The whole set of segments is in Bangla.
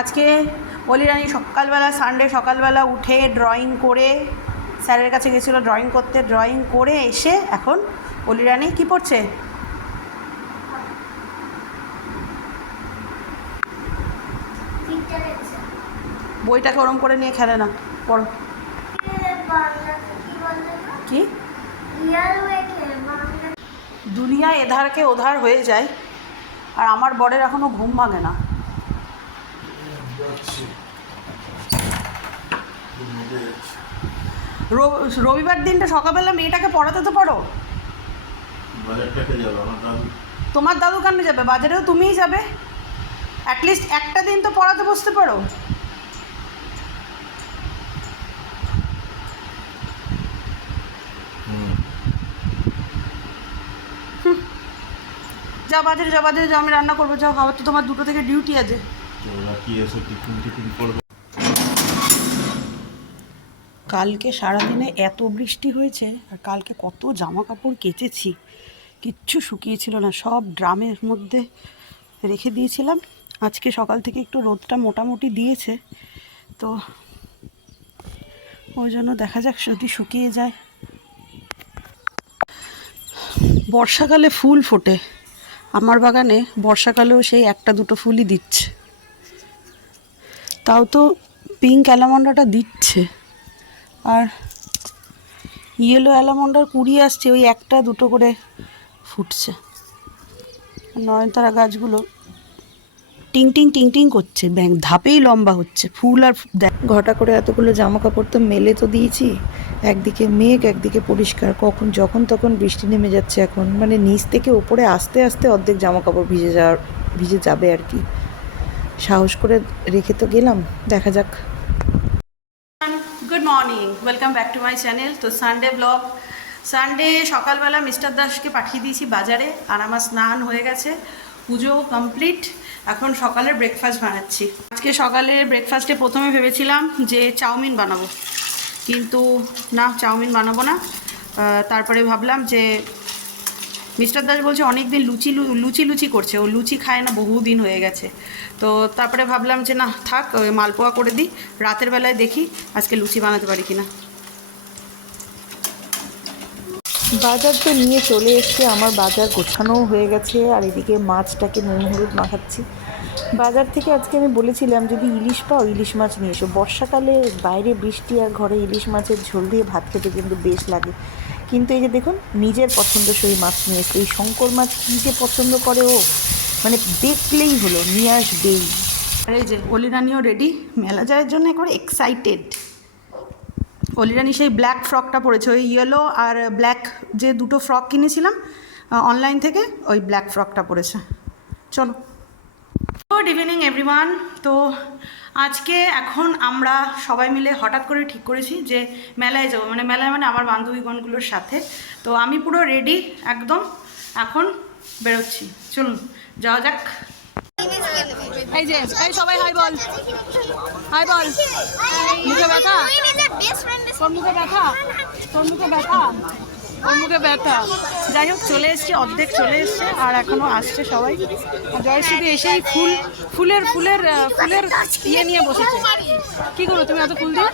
আজকে অলিরানি সকালবেলা সানডে সকালবেলা উঠে ড্রয়িং করে স্যারের কাছে গেছিল ড্রয়িং করতে। ড্রয়িং করে এসে এখন অলিরানি কি পড়ছে? বইটাকে ওরম করে নিয়ে খেলে না পড়ো। কি দুনিয়া এধারকে ওধার হয়ে যায় আর আমার বরের এখনও ঘুম ভাঙে না। রবিবার দিনটা সকালবেলা মেয়েটাকে পড়াতে তো পারো। তোমার দাদু কেন যাবে? বাজারেও তুমিই যাবে। অ্যাটলিস্ট একটা দিন তো পড়াতে বসতে পারো। যা বাজারে যা বাজারে যাও আমি রান্না করব যাও খাবার, তো তোমার দুটো থেকে ডিউটি আছে। কালকে সারাদিনে এত বৃষ্টি হয়েছে আর কালকে কত জামা কাপড় কেচেছি, কিচ্ছু শুকিয়েছিল না, সব ড্রামের মধ্যে রেখে দিয়েছিলাম। আজকে সকাল থেকে একটু রোদটা মোটামুটি দিয়েছে, তো ওই জন্য দেখা যাক যদি শুকিয়ে যায়। বর্ষাকালে ফুল ফোটে, আমার বাগানে বর্ষাকালেও সেই একটা দুটো ফুলই দিচ্ছে। তাও তো পিঙ্ক অ্যালামন্ডাটা দিচ্ছে। আর ইয়েলো অ্যালামন্ডার কুড়ি আসছে, ওই একটা দুটো করে ফুটছে। নয়নতারা গাছগুলো টিং টিং টিং টিং করছে, ব্যাং ধাপেই লম্বা হচ্ছে, ফুল আর ঘটা করে এতগুলো জামা কাপড় তো মেলে তো দিয়েছি। একদিকে মেঘ, একদিকে পরিষ্কার, কখন, যখন, তখন বৃষ্টি নেমে যাচ্ছে এখন। মানে নিচ থেকে ওপরে আস্তে আস্তে অর্ধেক জামা কাপড় ভিজে যাওয়ার ভিজে যাবে আর কি। সাহস করে রেখে তো গেলাম, দেখা যাক good morning welcome back to my channel তো সানডে ব্লগ সানডে সকালবেলা মিস্টার দাসকে পাঠিয়ে দিয়েছি বাজারে, আর আমার স্নান হয়ে গেছে পুজো কমপ্লিট এখন সকালের ব্রেকফাস্ট বানাচ্ছি। আজকে সকালে ব্রেকফাস্টে প্রথমে ভেবেছিলাম যে চাউমিন বানাবো, কিন্তু না, চাউমিন বানাবো না। তারপরে ভাবলাম যে মিস্টার দাস বলছে অনেক দিন লুচি লুচি লুচি করছে। ও লুচি খায় না, বহুদিন হয়ে গেছে। তো তারপরে ভাবলাম যে, না, থাক, ওই মালপোয়া করে দিই। রাতের বেলায় দেখি আজকে লুচি বানাতে পারি কিনা। বাজার তো নিয়ে চলে এসছে আমার বাজার গোছানোও হয়ে গেছে, আর এদিকে মাছটাকে নুন হলুদ মাখাচ্ছি। বাজার থেকে আজকে আমি বলেছিলাম, যদি ইলিশ পাও, ইলিশ মাছ নিয়ে এসো। বর্ষাকালে বাইরে বৃষ্টি আর ঘরে ইলিশ মাছের ঝোল দিয়ে ভাত খেতে কিন্তু বেশ লাগে। কিন্তু এই যে দেখুন, নিজের পছন্দসই মাছ নিয়ে এসছে। এই শঙ্কর মাছ কী যে পছন্দ করে ও? মানে দেখলেই হলো, নিয়ে আসবেই। আর এই যে অলিরানিও রেডি মেলা যাওয়ার জন্য একবার এক্সাইটেড অলিরানি সেই ব্ল্যাক ফ্রকটা পরেছে, ওই ইয়েলো আর ব্ল্যাক যে দুটো ফ্রক কিনেছিলাম অনলাইন থেকে, ওই ব্ল্যাক ফ্রকটা পরেছে। চলো। গুড ইভিনিং এভরিওয়ান তো আজকে এখন আমরা সবাই মিলে হঠাৎ করে ঠিক করেছি যে মেলায় যাব। মানে মেলায় মানে আমার বান্ধবীগণগুলোর সাথে। তো আমি পুরো রেডি একদম এখন বেরোচ্ছি। চলুন, যাওয়া যাক। এই যে, এই সবাই, হাই বল। হাই বল। মুখে ব্যথা? তোর মুখে ব্যথা? তোর মুখে ব্যথা? মুখে ব্যথা। যাই হোক চলে এসছি অর্ধেক চলে এসছে আর এখনও আসছে সবাই। আর জয় শুধু এসেই ফুল ফুলের ফুলের ফুলের ইয়ে নিয়ে বসেছে। কি করো তুমি এত ফুল দিয়ে?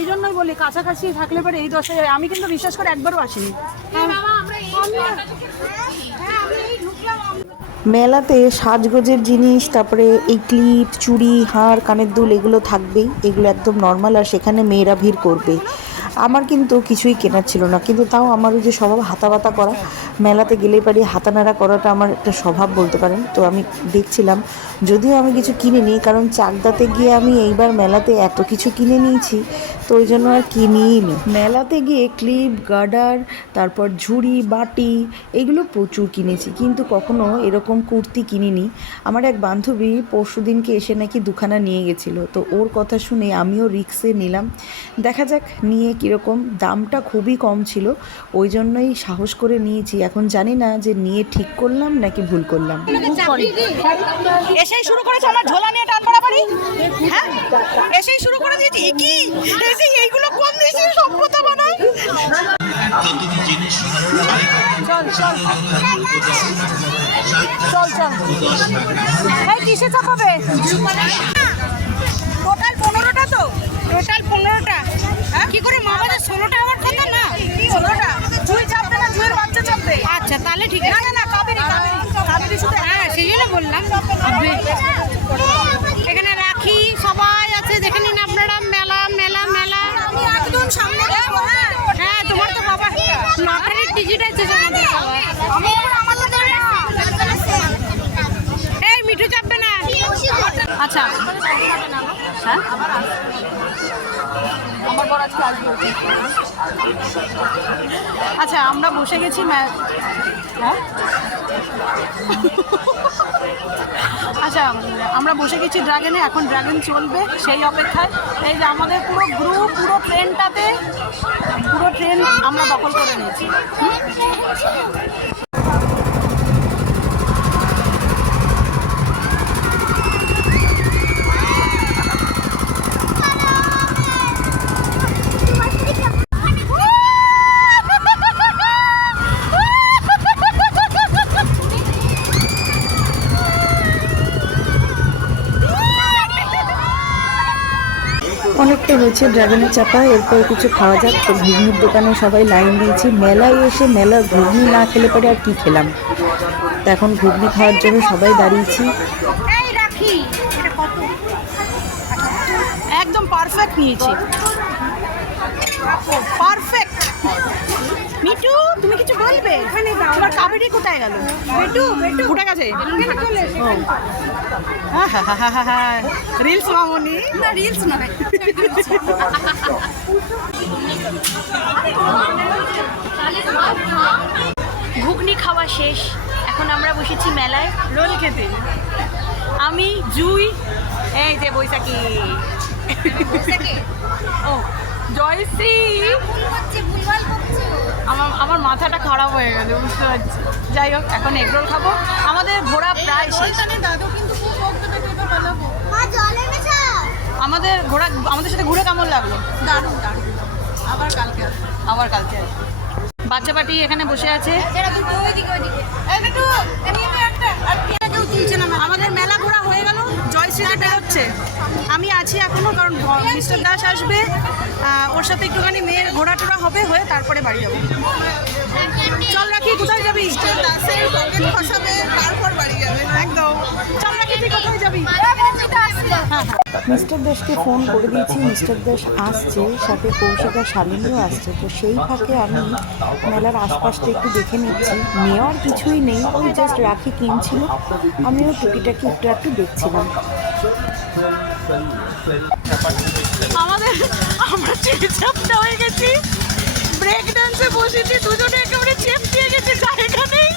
এই জন্যই বলি কাছাকাছি থাকলে পরে এই দশে আমি কিন্তু বিশ্বাস করে একবারও আসিনি। মেলাতে সাজগোজের জিনিস, তারপরে এই ক্লিপ, চুড়ি হাড় কানের দুল, এগুলো থাকবেই। এগুলো একদম নর্মাল আর সেখানে মেয়েরা ভিড় করবে। আমার কিন্তু কিছুই কেনার ছিল না। কিন্তু তাও আমার ওই যে স্বভাব হাতাবাতা করা, মেলাতে গেলে পারি হাতানাড়া করাটা আমার একটা স্বভাব বলতে পারেন। তো আমি দেখছিলাম, যদিও আমি কিছু কিনে নিই কারণ চাকদাতে গিয়ে আমি এইবার মেলাতে এত কিছু কিনে নিয়েছি, তো ওই জন্য আর কিনিই নি মেলাতে গিয়ে ক্লিপ, গার্ডার, তারপর ঝুড়ি, বাটি, এগুলো প্রচুর কিনেছি। কিন্তু কখনো এরকম কুর্তি কিনিনি। আমার এক বান্ধবী পরশু দিনকে এসে নাকি দুখানা নিয়ে গেছিল। তো ওর কথা শুনে আমিও রিক্সে নিলাম। দেখা যাক, নিয়ে কীরকম দামটা খুবই কম ছিল, ওই জন্যই সাহস করে নিয়েছি। এখন জানি না যে নিয়ে ঠিক করলাম নাকি ভুল করলাম। এসেই শুরু করেছে আমার ঝোলা নিয়ে টান হ্যাঁ? এসেই শুরু করে দিয়েছি? কি? এসে এইগুলো কোন দেশের সভ্যতা চল চল। চল চল টোটাল পনেরোটা তো। টোটাল পনেরোটা কি করে মা বাবা ষোলোটা হওয়ার কথা না ষোলোটা জুই চাপবে না জুয়ের বাচ্চা চাপবে আচ্ছা তাহলে ঠিক না না না কাবেরি কাবেরি শুধু হ্যাঁ সেই জন্য বললাম। এখানে রাখি সবাই আছে দেখে নিন আপনারা। মেলা মেলা মেলা। একদম সামনে হ্যাঁ তোমার তো বাবা লটারির টিকিট আছে আমাদের এই মিঠু চাপবে না। আচ্ছা। হ্যাঁ? আচ্ছা আমরা বসে গেছি হ্যাঁ আচ্ছা আমরা বসে গেছি ড্রাগনে, এখন ড্রাগন চলবে সেই অপেক্ষায়। এই যে আমাদের পুরো গ্রুপ পুরো ট্রেনটাতে পুরো ট্রেন আমরা দখল করে নিয়েছি। অনেকটা হয়েছে, ড্রাগনের চাপা, এরপর কিছু খাওয়া যাক। তো ঘুগনির দোকানে সবাই লাইন দিয়েছি, মেলায় এসে মেলার ঘুগনি না খেলে পরে আর কি খেলাম? তো এখন ঘুগনি খাওয়ার জন্য সবাই দাঁড়িয়েছি। একদম পারফেক্ট নিয়েছি পারফেক্ট মিটু তুমি কিছু বলবে? এখানে দাও। তোমার কাবেরি কোথায় গেল? বেটু বেটু গেছে? রিলস মামনি না? রিলস নয় ঘুগনি খাওয়া শেষ। এখন আমরা বসেছি মেলায়। রোল খেতে। আমি জুই এই যে বৈশাখী। ও জয়শ্রী। আমার আমার মাথাটা খারাপ হয়ে গেল বুঝতে পারছি। যাই হোক এখন এগরোল খাব। আমাদের ঘোরা প্রায় শেষ। আমাদের ঘোরা আমাদের সাথে ঘুরে কেমন লাগল? দারুণ দারুণ। আবার কালকে আবার কালকে আসব। বাচ্চা পাটি এখানে বসে আছে। আমাদের মেলা ঘোরা হয়ে জয়শ্রীরা বেরোচ্ছে আমি আছি এখনও কারণ মিস্টার দাস আসবে ওর সাথে একটুখানি মেয়ের ঘোরা টোরা হবে হয়ে তারপরে বাড়ি যাব। চল রাখি কোথায় যাবি? দাসের পকেট ফসাবে তারপর বাড়ি যাবে। একদম। চল রাখি তুই কোথায় যাবি? হ্যাঁ হ্যাঁ। মিস্টার দাসকে ফোন করে দিয়েছি মিস্টার দাস আসছে সাথে কৌশিকা শালিনীও আসছে। তো সেই ফাঁকে আমি মেলার আশপাশটা একটু দেখে নিচ্ছি। নেওয়ার কিছুই নেই ওই জাস্ট রাখি কিনছিল। আমিও টুকিটাকি একটু একটু দেখছিলাম। আমাদের আমরা হয়ে গেছি। ব্রেক ডান্সে বসেছি, দুজনে একেবারে গেছে, জায়গা নেই।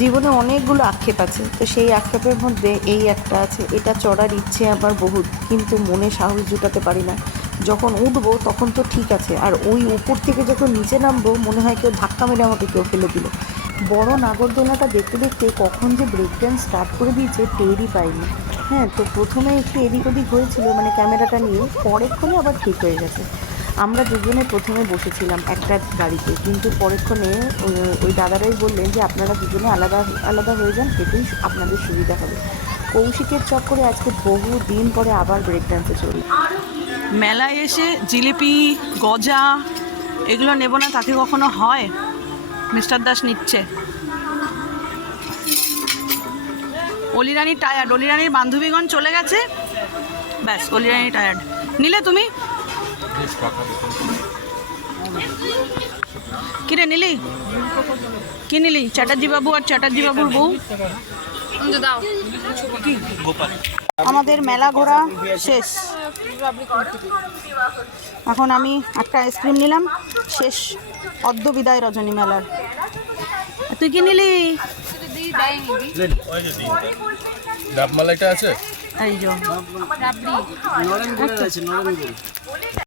জীবনে অনেকগুলো আক্ষেপ আছে, তো সেই আক্ষেপের মধ্যে এই একটা আছে, এটা চড়ার ইচ্ছে আমার বহুত, কিন্তু মনে সাহস জুটাতে পারি না। যখন উঠবো তখন তো ঠিক আছে, আর ওই উপর থেকে যখন নিচে নামবো, মনে হয় কেউ ধাক্কা মেরে আমাকে কেউ ফেলে দিল। বড় নাগরদোলাটা দেখতে দেখতে কখন যে ব্রেক ড্যান্স স্টার্ট করে দিয়েছে, টেরই পাইনি। হ্যাঁ তো প্রথমে একটু এদিক ওদিক হয়েছিল মানে ক্যামেরাটা নিয়ে, পরেক্ষণে আবার ঠিক হয়ে গেছে। আমরা দুজনে প্রথমে বসেছিলাম একটা গাড়িতে, কিন্তু পরেক্ষণে ওই- দাদারাই বললেন যে, আপনারা দুজনে আলাদা আলাদা হয়ে যান সেটাই আপনাদের সুবিধা হবে। কৌশিকের চক্করে আজকে বহু দিন পরে আবার ব্রেক ডান্সে চলি মেলায় এসে জিলিপি, গজা, এগুলো নেব না, তাতে কখনো হয়? মিস্টার দাস নিচ্ছে। অলিরানি টায়ার্ড অলিরানির বান্ধবীগণ চলে গেছে। ব্যাস অলিরানি টায়ার্ড নিলে তুমি? কিরে নিলি? কি নিলি? চ্যাটার্জি বাবু আর চ্যাটার্জি বাবুর বউ আমাদের মেলা ঘোরা শেষ। এখন আমি একটা আইসক্রিম নিলাম। শেষ। অদ্য বিদায় রজনী মেলার। তুই কি নিলি? ডাবমালাইটা আছে? এই যে।